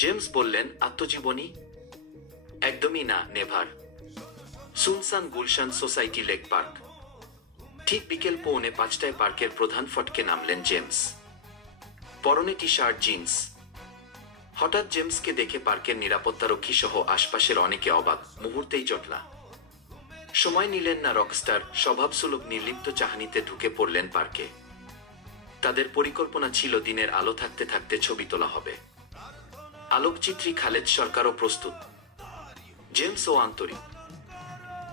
James বললেন, আত্মজীবনী? একদমই না, নেভার। সুনসান গুলশান সোসাইটি লেক পার্ক। ঠিক বিকেল 4:45টায় পার্কের প্রধান ফটকে নামলেন জেমস। পরনে টি শার্ট, জিন্স। হঠাৎ জেমসকে দেখে পার্কের নিরাপত্তারক্ষী সহ আশপাশের অনেকে অবাক, মুহূর্তেই জটলা। সময় নিলেন না রকস্টার, স্বভাবসুলভ নির্লিপ্ত চাহনিতে ঢুকে পড়লেন পার্কে। তাদের পরিকল্পনা ছিল দিনের আলো থাকতে থাকতে ছবি তোলা হবে। আলোকচিত্রী খালেদ সরকারও প্রস্তুত। জেমসও আন্তরিক।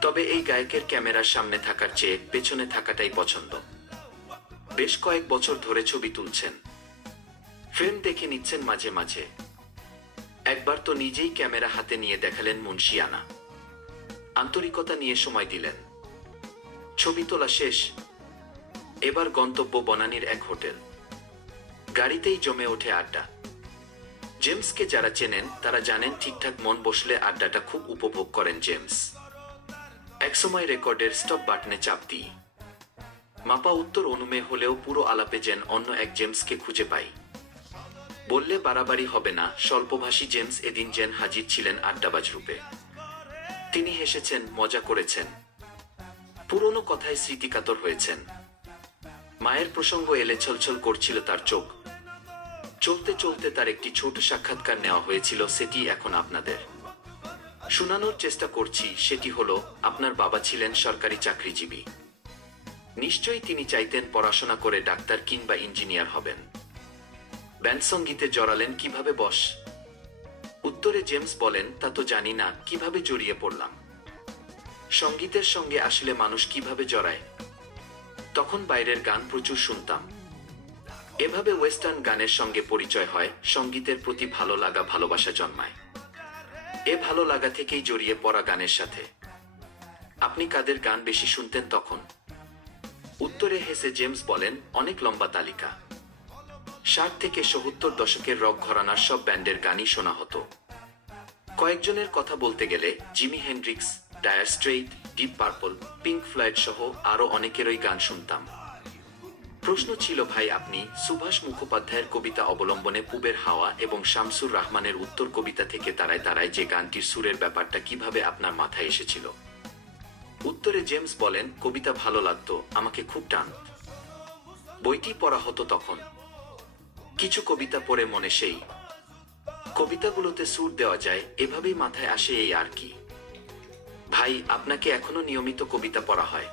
তবে এই গায়কের ক্যামেরার সামনে থাকার চেয়ে পেছনে থাকাটাই পছন্দ। বেশ কয়েক বছর ধরে ছবি তুলছেন, ফ্রেম দেখে নিচ্ছেন মাঝে মাঝে। একবার তো নিজেই ক্যামেরা হাতে নিয়ে দেখালেন মুন্সিয়ানা। আন্তরিকতা নিয়ে সময় দিলেন। ছবি তোলা শেষ। এবার গন্তব্য বনানীর এক হোটেল। গাড়িতেই জমে ওঠে আড্ডা। জেমসকে যারা চেনেন তারা জানেন ঠিকঠাক মন বসলে আড্ডাটা খুব উপভোগ করেন জেমস। একসময় রেকর্ডের স্টপ বাটনে চাপ দিই। মাপা উত্তর অনুমেয় হলেও পুরো আলাপে যেন অন্য এক জেমসকে খুঁজে পাই। বললে বাড়াবাড়ি হবে না, স্বল্পভাষী জেমস এদিন যেন হাজির ছিলেন আড্ডাবাজ রূপে। তিনি হেসেছেন, মজা করেছেন, পুরনো কথায় স্মৃতিকাতর হয়েছেন। মায়ের প্রসঙ্গ এলে ছলছল করছিল তার চোখ। চলতে চলতে তার একটি ছোট সাক্ষাৎকার নেওয়া হয়েছিল, সেটি এখন আপনাদের শোনানোর চেষ্টা করছি। সেটি হলো, আপনার বাবা ছিলেন সরকারি চাকরিজীবী। নিশ্চয়ই তিনি চাইতেন পড়াশোনা করে ডাক্তার কিংবা ইঞ্জিনিয়ার হবেন। ব্যান্ড সঙ্গীতে জড়ালেন কিভাবে বস? উত্তরে জেমস বলেন, তা তো জানি না, কিভাবে জড়িয়ে পড়লাম। সঙ্গীতের সঙ্গে আসলে মানুষ কিভাবে জড়ায়। তখন বাইরের গান প্রচুর শুনতাম। এভাবে ওয়েস্টার্ন গানের সঙ্গে পরিচয় হয়, সঙ্গীতের প্রতি ভালো লাগা, ভালোবাসা জন্মায়। এ ভালো লাগা থেকেই জড়িয়ে পড়া গানের সাথে। আপনি কাদের গান বেশি শুনতেন তখন? উত্তরে হেসে জেমস বলেন, অনেক লম্বা তালিকা। 60 থেকে 70 দশকের রক ঘরানার সব ব্যান্ডের গানই শোনা হতো। কয়েকজনের কথা বলতে গেলে Jimi Hendrix, Dire Straits, Deep Purple, Pink Floyd সহ আরো অনেকেরই গান শুনতাম। প্রশ্ন ছিল, ভাই আপনি সুভাষ মুখোপাধ্যায়ের কবিতা অবলম্বনে পুবের হাওয়া এবং শামসুর রাহমানের উত্তর কবিতা থেকে তারায় তারায় যে গানটির সুরের ব্যাপারটা কিভাবে আপনার মাথায় এসেছিল? উত্তরে জেমস বলেন, কবিতা ভালো লাগতো, আমাকে খুব টান। বইটি পড়া হতো তখন। কিছু কবিতা পড়ে মনে সেই কবিতাগুলোতে সুর দেওয়া যায়, এভাবেই মাথায় আসে, এই আর কি। ভাই, আপনাকে এখনো নিয়মিত কবিতা পড়া হয়?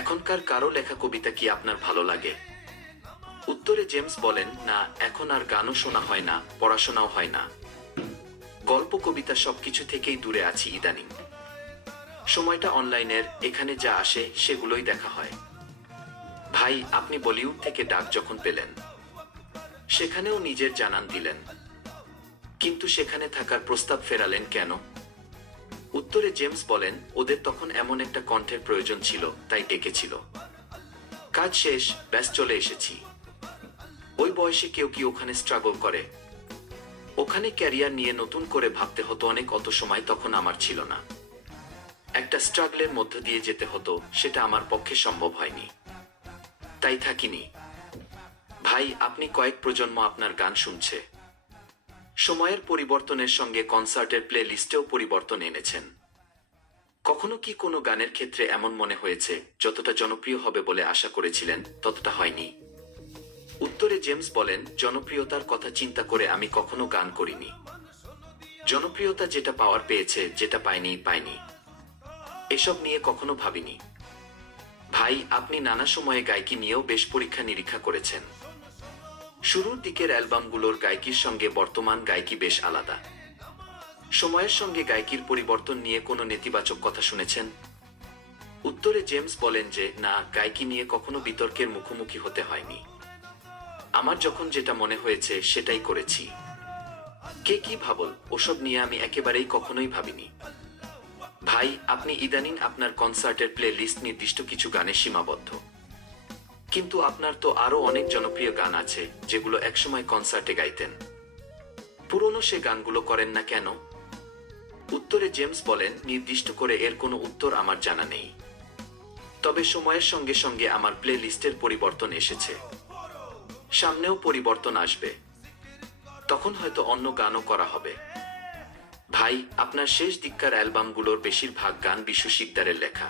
এখনকার কারো লেখা কবিতা কি আপনার ভালো লাগে? উত্তরে জেমস বলেন, না, এখন আর গানও শোনা হয় না, পড়াশোনাও হয় না। গল্প, কবিতা সবকিছু থেকেই দূরে আছি ইদানিং। সময়টা অনলাইনের, এখানে যা আসে সেগুলোই দেখা হয়। ভাই, আপনি বলিউড থেকে ডাক যখন পেলেন, সেখানেও নিজের জানান দিলেন, কিন্তু সেখানে থাকার প্রস্তাব ফেরালেন কেন? উত্তরে জেমস বলেন, ওদের তখন এমন একটা কণ্ঠের প্রয়োজন ছিল, তাই ডেকেছিল। কাজ শেষ, ব্যাস চলে এসেছি। ওই বয়সে কেউ কি ওখানে স্ট্রাগল করে? ওখানে ক্যারিয়ার নিয়ে নতুন করে ভাবতে হতো অনেক, অত সময় তখন আমার ছিল না। একটা স্ট্রাগলের মধ্য দিয়ে যেতে হতো, সেটা আমার পক্ষে সম্ভব হয়নি, তাই থাকিনি। ভাই, আপনি কয়েক প্রজন্ম আপনার গান শুনছে। সময়ের পরিবর্তনের সঙ্গে কনসার্টের প্লে লিস্টেও পরিবর্তন এনেছেন। কখনো কি কোনো গানের ক্ষেত্রে এমন মনে হয়েছে, যতটা জনপ্রিয় হবে বলে আশা করেছিলেন ততটা হয়নি? উত্তরে জেমস বলেন, জনপ্রিয়তার কথা চিন্তা করে আমি কখনো গান করিনি। জনপ্রিয়তা যেটা পাওয়ার পেয়েছে, যেটা পায়নি। এসব নিয়ে কখনো ভাবিনি। ভাই, আপনি নানা সময়ে গায়কি নিয়েও বেশ পরীক্ষা নিরীক্ষা করেছেন। শুরুর দিকের অ্যালবামগুলোর গায়কির সঙ্গে বর্তমান গায়কি বেশ আলাদা। সময়ের সঙ্গে গায়কির পরিবর্তন নিয়ে কোনো নেতিবাচক কথা শুনেছেন? উত্তরে জেমস বলেন যে, না, গায়কি নিয়ে কখনো বিতর্কের মুখোমুখি হতে হয়নি। আমার যখন যেটা মনে হয়েছে সেটাই করেছি। কে কি ভাবল, ওসব নিয়ে আমি একেবারেই কখনোই ভাবিনি। ভাই, আপনি ইদানিং আপনার কনসার্টের প্লে লিস্ট নির্দিষ্ট কিছু গানে সীমাবদ্ধ, কিন্তু আপনার তো আরো অনেক জনপ্রিয় গান আছে যেগুলো একসময় কনসার্টে গাইতেন। পুরনো সে গানগুলো করেন না কেন? উত্তরে জেমস বলেন, নির্দিষ্ট করে এর কোনো উত্তর আমার জানা নেই। তবে সময়ের সঙ্গে সঙ্গে আমার প্লে লিস্টের পরিবর্তন এসেছে, সামনেও পরিবর্তন আসবে। তখন হয়তো অন্য গানও করা হবে। ভাই, আপনার শেষ দিককার অ্যালবামগুলোর বেশিরভাগ গান বিশু শিকদারের লেখা।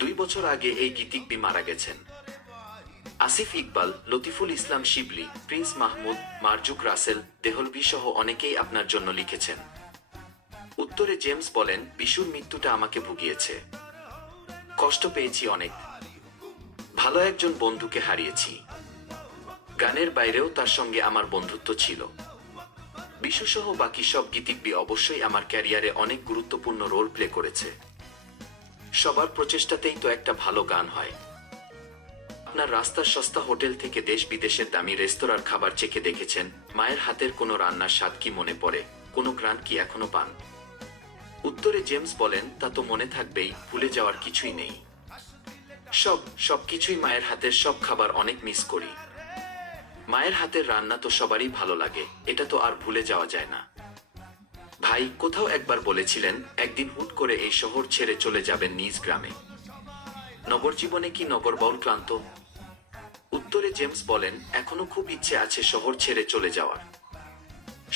2 বছর আগে এই গীতিকবি মারা গেছেন। আসিফ ইকবাল, লতিফুল ইসলাম শিবলি, প্রিন্স মাহমুদ, মারজুক রাসেল, দেহলভি সহ অনেকেই আপনার জন্য লিখেছেন। উত্তরে জেমস বলেন, বিশুর মৃত্যুটা আমাকে ভুগিয়েছে। কষ্ট পেয়েছি অনেক। ভালো একজন বন্ধুকে হারিয়েছি। গানের বাইরেও তার সঙ্গে আমার বন্ধুত্ব ছিল। বিশু সহ বাকি সব গীতিকবি অবশ্যই আমার ক্যারিয়ারে অনেক গুরুত্বপূর্ণ রোল প্লে করেছে। সবার প্রচেষ্টাতেই তো একটা ভালো গান হয়। আপনার রাস্তার সস্তা হোটেল থেকে দেশ বিদেশের দামি রেস্তোরাঁর খাবার চেখে দেখেছেন? মায়ের হাতের কোনো রান্নার স্বাদ কি মনে পড়ে? কোনো গ্রান কি এখনো পান? উত্তরে জেমস বলেন, তা তো মনে থাকবেই, ভুলে যাওয়ার কিছুই নেই। সবকিছুই মায়ের হাতের সব খাবার অনেক মিস করি। মায়ের হাতের রান্না তো সবারই ভালো লাগে, এটা তো আর ভুলে যাওয়া যায় না। ভাই, কোথাও একবার বলেছিলেন একদিন হুট করে এই শহর ছেড়ে চলে যাবেন নিজ গ্রামে। নগর জীবনে কি নগরবাউল ক্লান্ত? উত্তরে জেমস বলেন, এখনো খুব ইচ্ছে আছে শহর ছেড়ে চলে যাওয়ার।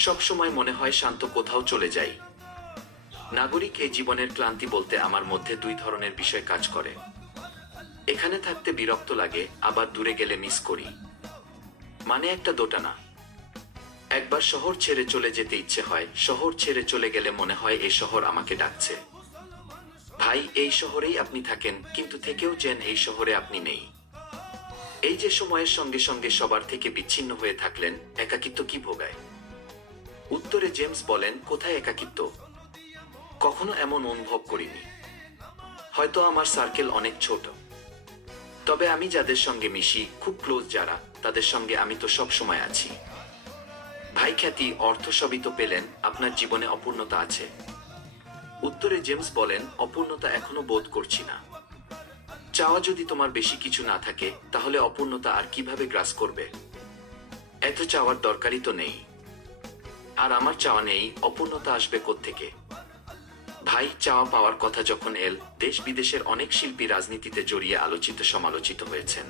সব সময় মনে হয় শান্ত কোথাও চলে যাই। নাগরিক এই জীবনের ক্লান্তি বলতে আমার মধ্যে 2 ধরনের বিষয় কাজ করে। এখানে থাকতে বিরক্ত লাগে, আবার দূরে গেলে মিস করি। মানে একটা দোটানা। একবার শহর ছেড়ে চলে যেতে ইচ্ছে হয়, শহর ছেড়ে চলে গেলে মনে হয় এই শহর আমাকে ডাকছে। ভাই, এই শহরেই আপনি থাকেন, কিন্তু থেকেও যেন এই শহরে আপনি নেই। এই যে সময়ের সঙ্গে সঙ্গে সবার থেকে বিচ্ছিন্ন হয়ে থাকলেন, একাকিত্ব কি ভোগায়? উত্তরে জেমস বলেন, কোথায় একাকিত্ব? কখনো এমন অনুভব করিনি। হয়তো আমার সার্কেল অনেক ছোট। তবে আমি যাদের সঙ্গে মিশি, খুব ক্লোজ যারা, তাদের সঙ্গে আমি তো সব সময় আছি। ভাই, খ্যাতি, অর্থ সবই তো পেলেন, আপনার জীবনে অপূর্ণতা আছে। উত্তরে জেমস বলেন, অপূর্ণতা এখনো বোধ করছি না। চাওয়া যদি তোমার বেশি কিছু না থাকে, তাহলে অপূর্ণতা আর কিভাবে গ্রাস করবে? এত চাওয়ার দরকারই তো নেই। আর আমার চাওয়া নেই, অপূর্ণতা আসবে কোত্থেকে? ভাই, চাওয়া পাওয়ার কথা যখন এল, দেশ বিদেশের অনেক শিল্পী রাজনীতিতে জড়িয়ে আলোচিত সমালোচিত হয়েছেন।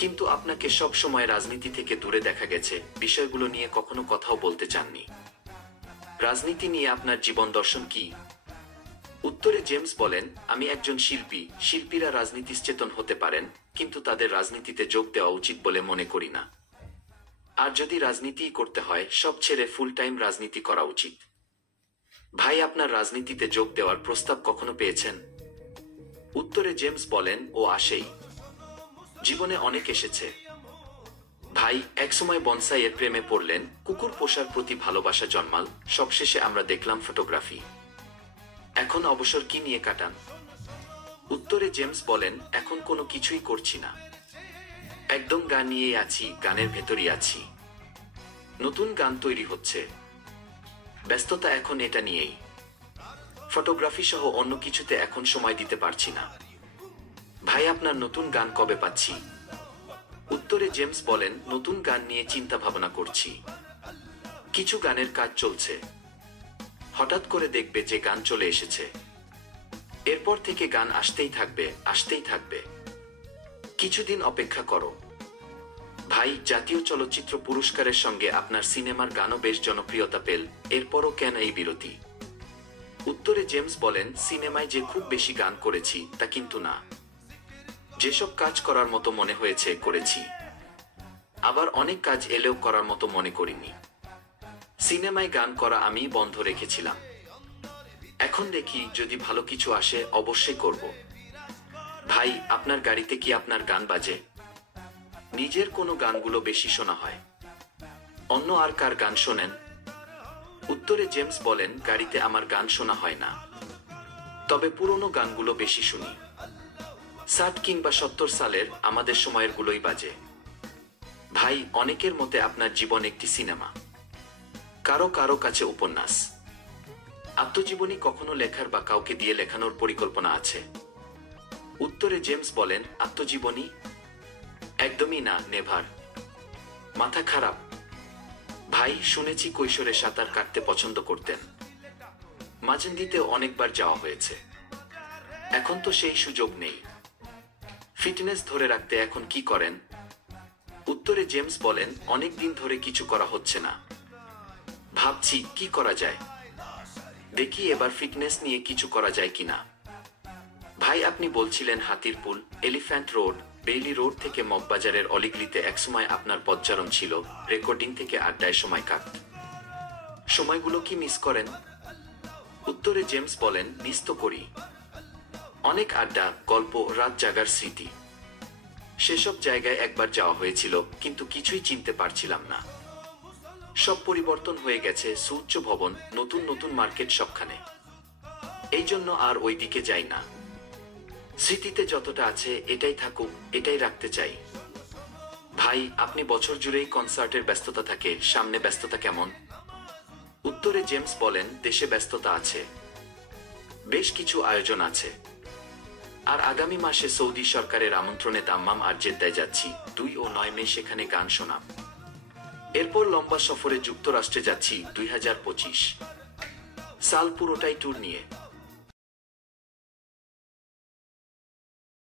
কিন্তু আপনাকে সব সময় রাজনীতি থেকে দূরে দেখা গেছে, বিষয়গুলো নিয়ে কখনো কথাও বলতে চাননি। রাজনীতি নিয়ে আপনার জীবন দর্শন কি? উত্তরে জেমস বলেন, আমি একজন শিল্পী। শিল্পীরা রাজনীতিসচেতন হতে পারেন, কিন্তু তাদের রাজনীতিতে যোগ দেওয়া উচিত বলে মনে করি না। আর যদি রাজনীতিই করতে হয়, সব ছেড়ে ফুল টাইম রাজনীতি করা উচিত। ভাই, আপনার রাজনীতিতে যোগ দেওয়ার প্রস্তাব কখনো পেয়েছেন? উত্তরে জেমস বলেন, ও আসেই। জীবনে অনেক এসেছে। ভাই, একসময় বনসাইয়ের প্রেমে পড়লেন, কুকুর পোষার প্রতি ভালোবাসা জন্মাল, সবশেষে আমরা দেখলাম ফটোগ্রাফি। এখন অবসর কি নিয়ে কাটান? উত্তরে জেমস বলেন, এখন কোনো কিছুই করছি না। একদম গান নিয়েই আছি, গানের ভেতরই আছি। নতুন গান তৈরি হচ্ছে। ব্যস্ততা এখন এটা নিয়েই। ফটোগ্রাফি সহ অন্য কিছুতে এখন সময় দিতে পারছি না। ভাই, আপনার নতুন গান কবে পাচ্ছি? উত্তরে জেমস বলেন, নতুন গান নিয়ে চিন্তা ভাবনা করছি। কিছু গানের কাজ চলছে। হঠাৎ করে দেখবে যে গান চলে এসেছে। এরপর থেকে গান আসতেই থাকবে, আসতেই থাকবে। কিছুদিন অপেক্ষা করো। ভাই, জাতীয় চলচ্চিত্র পুরস্কারের সঙ্গে আপনার সিনেমার গানও বেশ জনপ্রিয়তা পেল, এরপরও কেন এই বিরতি? উত্তরে জেমস বলেন, সিনেমায় যে খুব বেশি গান করেছি তা কিন্তু না। যেসব কাজ করার মতো মনে হয়েছে করেছি। আবার অনেক কাজ এলেও করার মতো মনে করিনি। সিনেমায় গান করা আমি বন্ধ রেখেছিলাম। এখন দেখি যদি ভালো কিছু আসে অবশ্যই করব। ভাই, আপনার গাড়িতে কি আপনার গান বাজে? নিজের কোনো গানগুলো বেশি শোনা হয়? অন্য আর কার গান শোনেন? উত্তরে জেমস বলেন, গাড়িতে আমার গান শোনা হয় না। তবে পুরনো গানগুলো বেশি শুনি। 60 কিংবা 70 সালের আমাদের সময়ের গুলোই বাজে। ভাই, অনেকের মতে আপনার জীবন একটি সিনেমা। কারো কারো কাছে উপন্যাস। আত্মজীবনী কখনো লেখার বা কাউকে দিয়ে লেখানোর পরিকল্পনা আছে? উত্তরে জেমস বলেন, আত্মজীবনী? একদমই না, নেভার। মাথা খারাপ। ভাই, শুনেছি কৈশোরে সাঁতার কাটতে পছন্দ করতেন। মাঝেন্দিতেও অনেকবার যাওয়া হয়েছে। এখন তো সেই সুযোগ নেই। ফিটনেস ধরে রাখতে এখন কি করেন? উত্তরে উত্তরে জেমস বলেন, অনেক দিন ধরে কিছু করা হচ্ছে না, ভাবছি কি করা যায়, দেখি এবার ফিটনেস নিয়ে কিছু করা যায় কিনা। ভাই, আপনি বলছিলেন Hatirpool, Elephant Road, Bailey Road থেকে মগবাজারের অলিগলিতে একসময় আপনার পদচারণ ছিল, রেকর্ডিং থেকে আড্ডায় সময় কাট, সময়গুলো কি মিস করেন? উত্তরে জেমস বলেন, মিস তো করি। অনেক আড্ডা, গল্প, রাত জাগার স্মৃতি। সেসব জায়গায় একবার যাওয়া হয়েছিল, কিন্তু কিছুই চিনতে পারছিলাম না। সব পরিবর্তন হয়ে গেছে, সুউচ্চ ভবন, নতুন নতুন মার্কেট সবখানে। এই জন্য আর ওই দিকে যাই না। স্মৃতিতে যতটা আছে এটাই থাকুক, এটাই রাখতে চাই। ভাই, আপনি বছর জুড়েই কনসার্টের ব্যস্ততা থাকে, সামনে ব্যস্ততা কেমন? উত্তরে জেমস বলেন, দেশে ব্যস্ততা আছে, বেশ কিছু আয়োজন আছে। আর আগামী মাসে সৌদি সরকারের আমন্ত্রণে দাম্মাম আর জেদ্দায় যাচ্ছি, 2 ও 9 মে সেখানে গান শোনাব। এরপর লম্বা সফরে যুক্তরাষ্ট্রে যাচ্ছি 2025 সাল, পুরোটাই ট্যুর নিয়ে।